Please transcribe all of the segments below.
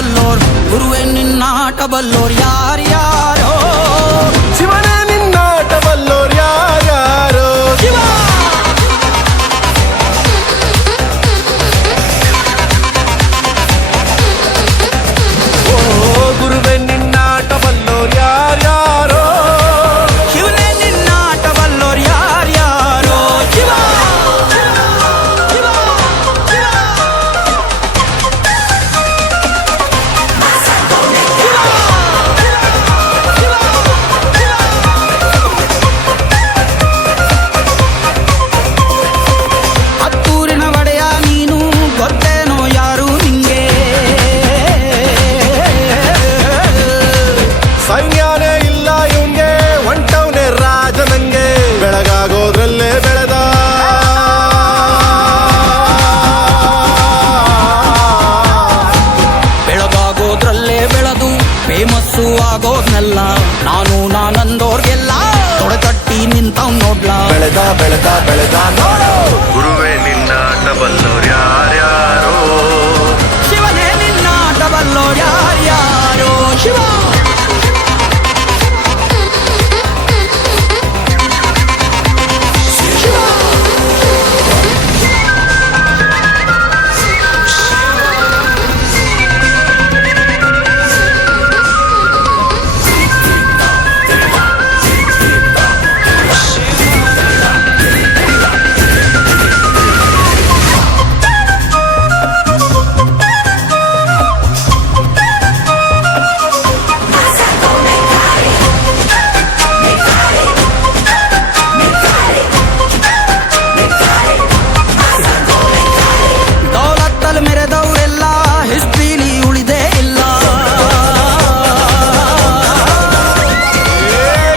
ಬಲ್ಲೋರ್ ಗುರುವೇ ನಿನ್ನಾಟ ಬಲ್ಲೋರ್ ಯಾರ್ಯಾರೋ ಶಿವನೇ ನಿನ್ನಾಟ ಬಲ್ಲೋರ್ ಯಾರ್ಯಾರೋ ಶಿವ ಗುರುವೇ ನಿನ್ನಾಟ ಬಲ್ಲೋರ್ ಯಾರ್ಯಾರೋ ಶಿವನೇ ನಿನ್ನಾಟ ಬಲ್ಲೋರ್ ಯಾರ್ಯಾರೋ ಶಿವ ಹತ್ತೂರಿನ ಒಡೆಯ ನೀನು ಗೊತ್ತೇನೋ ಯಾರು ನಿಂಗೆ ಸೈನ್ಯನೇ ಇಲ್ಲ ಇವಂಗೆ ಹೊಂಟವನೇ ರಾಜನಂಗೆ ಬೆಳಗಾಗೋದ್ರಲ್ಲೇ ಬೆಳೆದ ಬೆಳಗಾಗೋದ್ರಲ್ಲೇ ಬೆಳೆದು ಫೇಮಸ್ಸು ಆಗೋದ್ನೆಲ್ಲ ನಾನಂದೋರ್ಗೆಲ್ಲ ತೊಡೆತಟ್ಟಿ ನಿಂತವ್ ನೋಡ್ಲಾ ಬೆಳೆದ ಬೆಳೆದ ಬೆಳೆದ ನೋಡು ಗುರುವೇ ನಿನ್ನಾಟ ಬಲ್ಲೋರ್ ಯಾರ್ಯಾರೋ ಶಿವನೇ ನಿನ್ನಾಟ ಬಲ್ಲೋರ್ ಯಾರ್ಯಾರೋ ಶಿವ ದೌಲತ್ತಲ್ಲಿ ಮೆರೆದವರೆಲ್ಲ ಹಿಸ್ಟ್ರಿಲಿ ಉಳಿದೇ ಇಲ್ಲ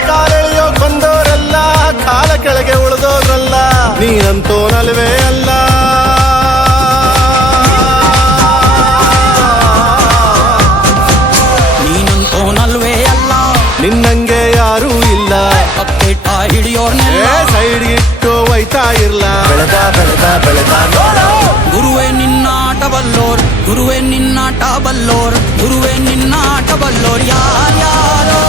ಕಾಲೆಳೆಯೋ ಕೊಂದವರೆಲ್ಲ ಕಾಲ ಕೆಳಗೆ ಉಳಿದೋದ್ರಲ್ಲ ನೀನಂತೂ ನಲ್ವೇ ಅಲ್ಲ ನೀನಂತೂ ನಲ್ವೇ ಅಲ್ಲ ನಿನ್ನಂಗೆ ಯಾರೂ ಇಲ್ಲ ಕಪ್ಪೇಟ ಹಿಡಿಯೋರ್ನೆಲ್ಲ ಸೈಡ್ಗಿಟ್ಟು ಒಯ್ತಾ ಇರ್ಲ ಬೆಳೆದ ಬೆಳೆದ ಬೆಳೆದ ನೋಡು ಗುರುವೇ ನಿನ್ನಾಟ ಬಲ್ಲೋರ್ ಗುರುವೇ ನಿನ್ನಾಟ ಬಲ್ಲೋರ್ ಗುರುವೇ ನಿನ್ನಾಟ ಬಲ್ಲೋರ್ ಯಾರ್ಯಾರೋ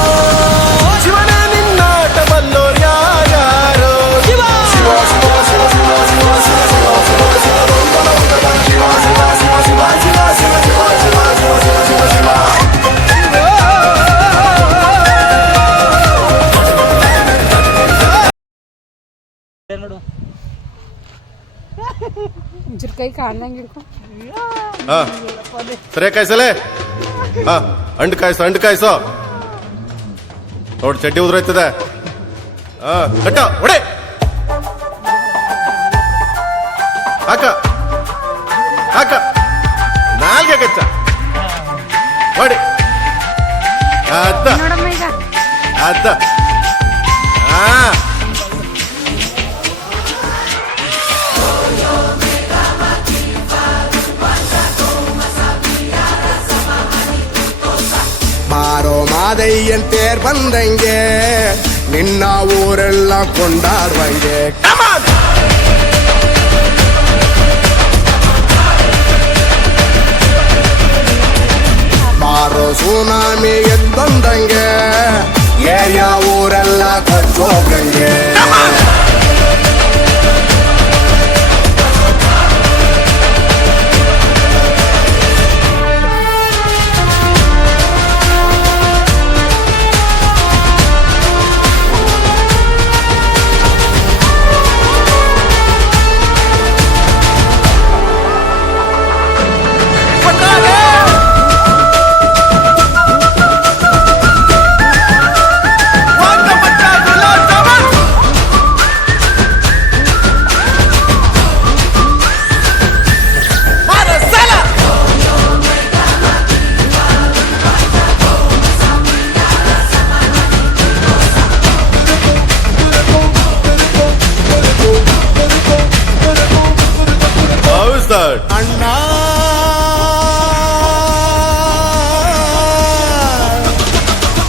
ಶಿವನೇ ನಿನ್ನಾಟ ಬಲ್ಲೋರ್ ಯಾರ್ಯಾರೋ ಶಿವ ಕೈ ಕಾಣ್ದಂಗೆ ಹಿಡ್ಕೊ ಹಾ ಸರಿ ಕಾಯ್ಸಲೆ ಹಾ ಅಂಡ್ ಕಾಯ್ಸೋ ನೋಡ್ ಚಡ್ಡಿ ಉದ್ರೈತದೆ ಹಾ ಕಟ್ಟ ಹೊಡೆ ಹಾಕ ನಾಲ್ಗೆ ಕಚ್ಚ ಹೊಡಿ ಅತ್ತ ನೋಡಮ್ಮ ಈಗ ಅತ್ತ ಹಾ ಬಾರೋ ಮಾದಯ್ಯನ್ ತೇರ್ ಬಂದಂಗೆ ನಿನ್ನ ಊರೆಲ್ಲ ಕೊಂಡಾಡುವಂಗೆ ಬಾರೋ ಸುನಾಮಿ ಎದ್ದಂದಂಗೆ ಏರಿಯಾ ಊರೆಲ್ಲ ಕೊಚ್ಚೋಗಂಗೆ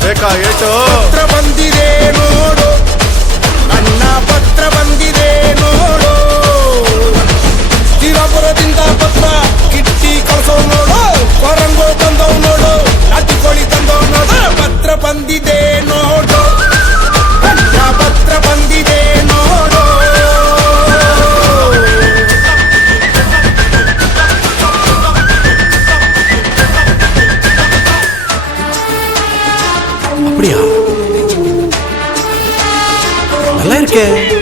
ಬೇಕಾ ಏಟು ಪತ್ರ ಬಂದಿದೆ ನೋಡು, ಅಣ್ಣ ಪತ್ರ ಬಂದಿದೆ ನೋಡು, ಸ್ಥಿರಪುರದಿಂದ ಪತ್ರ ಕಿಟ್ಟಿ ಕಳ್ಸೋ ನೋಡು, ಕೊರಂಗೋ ಬಂದವ್ ನಂಬಿಕೆ.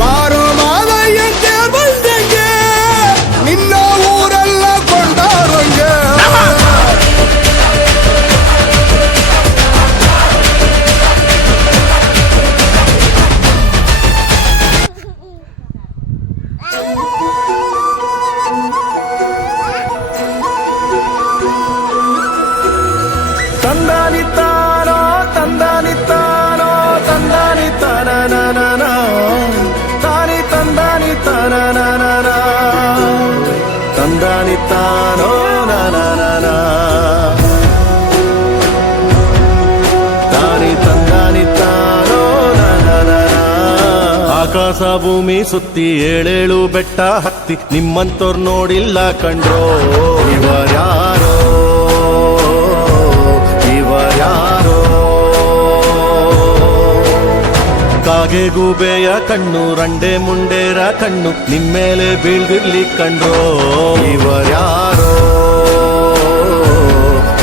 ಬಾರೋ ಮಾದಯ್ಯಂತೆ ಬಂದಂಗೆ ನಿನ್ನ ಊರೆಲ್ಲ ಕೊಂಡಾರಂಗೆ. ತಂದಾನಿತ್ತಾನೋ ತಂದಾನಿತ್ತಾನೋ ತಂದಾನಿತ್ತಾನ ತಾನಿ ತಂದಾನಿತ್ತಾನ ತಂದಾನಿತ್ತಾನೋ ನಾನ ತಾನಿ ತಂದಾನಿತ್ತಾನೋ ನಾನ. ಆಕಾಶ ಭೂಮಿ ಸುತ್ತಿ ಏಳೇಳು ಬೆಟ್ಟ ಹತ್ತಿ ನಿಮ್ಮಂತೋರ್ ನೋಡಿಲ್ಲ ಕಂಡ್ರೋ. ಇವರ್ಯಾರೋ ಇವರ್ಯಾರೋ ಕಾಗೆ ಗೂಬೆಯ ಕಣ್ಣು ರಂಡೆ ಮುಂಡೇರ ಕಣ್ಣು ನಿಮ್ಮೇಲೆ ಬೀಳ್ದಿರ್ಲಿ ಕಂಡ್ರೋ. ಇವರ್ಯಾರೋ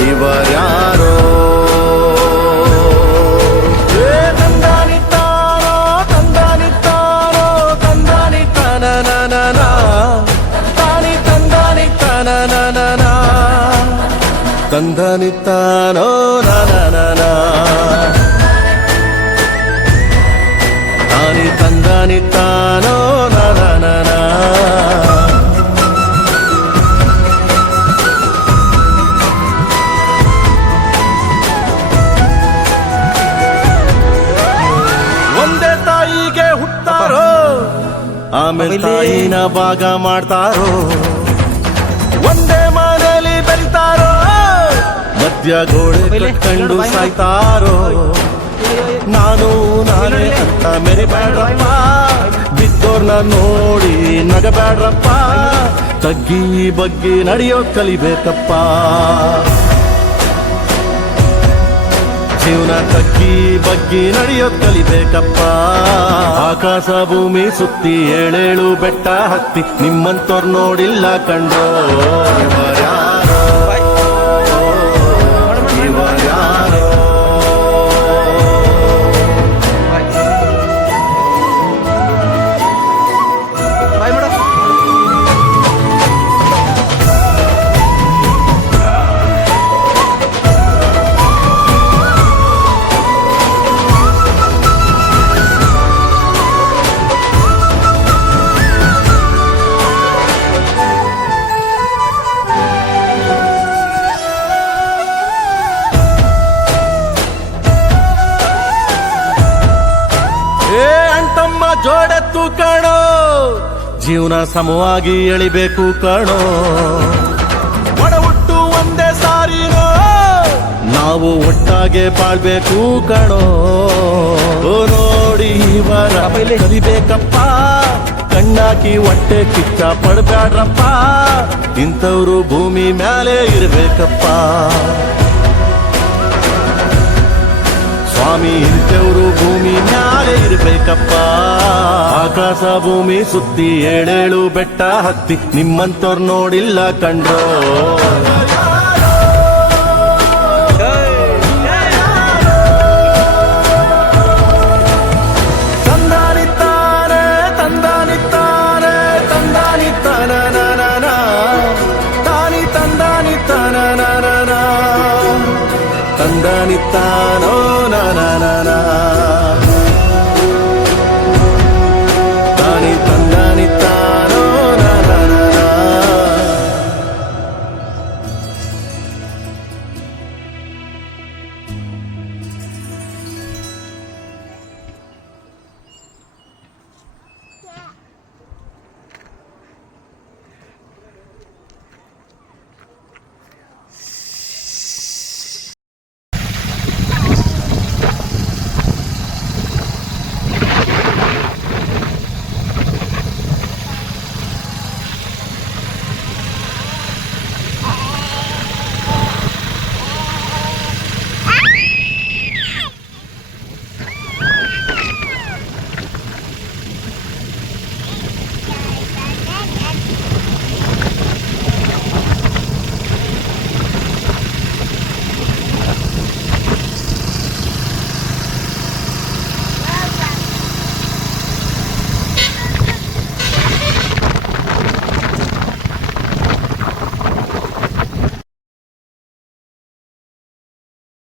ಇವರ್ಯಾರೋ ತಂದಾನಿತ್ತಾನೋ ತಂದಾನಿತ್ತಾನೋ ತಂದಾನಿತ್ತಾನ ತಾನಿ ತಂದಾನಿತ್ತಾನ ತಂದಾನಿತ್ತಾನೋ ನಾನ ತಾನಿ ತಂದಾನಿತ್ತಾನೋ ನಾನ. ಒಂದೇ ತಾಯಿಗೆ ಹುಟ್ಟಾರೋ ಆಮೇಲೆ ತಾಯಿನ ಭಾಗ ಮಾಡ್ತಾರೋ. ಒಂದೇ ಮನೇಲಿ ಬೆಳಿತಾರೋ ಮಧ್ಯ ಗೋಡೆ ಕಂಡು ಸಾಯ್ತಾರೋ. ನಾನು ನಾನೇ ಅಂತ ಮೆರಿಬೇಡ್ರಪ್ಪ, ಬಿದ್ದೋರ್ನ ನೋಡಿ ನಗಬೇಡ್ರಪ್ಪ, ತಗ್ಗಿ ಬಗ್ಗಿ ನಡೆಯೋ ಕಲಿಬೇಕಪ್ಪ. ಜೀವನ ತಗ್ಗಿ ಬಗ್ಗಿ ನಡೆಯೋ ಕಲಿಬೇಕಪ್ಪ. ಆಕಾಶ ಭೂಮಿ ಸುತ್ತಿ ಏಳೇಳು ಬೆಟ್ಟ ಹತ್ತಿ ನಿಮ್ಮಂತೋರ್ ನೋಡಿಲ್ಲ ಕಂಡ್ರೋ. ಇವರ್ಯಾರೋ ಇವರ್ಯಾರೋ ಜೋಡೆತ್ತು ಕಣೋ, ಜೀವನ ಸಮವಾಗಿ ಎಳಿಬೇಕು ಕಣೋ. ಒಡ ಹುಟ್ಟು ಒಂದೇ ಸಾರಿನೋ, ನಾವು ಒಟ್ಟಾಗೆ ಬಾಳ್ಬೇಕು ಕಣೋ. ನೋಡಿ ಇವರ ಕಲಿಬೇಕಪ್ಪ, ಕಣ್ಣಾಕಿ ಹೊಟ್ಟೆ ಕಿಚ್ಚ ಪಡ್ಬ್ಯಾಡ್ರಪ್ಪ. ಇಂಥವ್ರು ಭೂಮಿ ಮ್ಯಾಲೆ ಇರ್ಬೇಕಪ್ಪ. ಸ್ವಾಮಿ ಇಂಥವ್ರು ಭೂಮಿ ಮ್ಯಾಲೆ ಇರ್ಬೇಕಪ್ಪ. ಆಕಾಶ ಭೂಮಿ ಸುತ್ತಿ ಏಳೇಳು ಬೆಟ್ಟ ಹತ್ತಿ ನಿಮ್ಮಂತೋರ್ ನೋಡಿಲ್ಲ ಕಂಡ್ರೋ.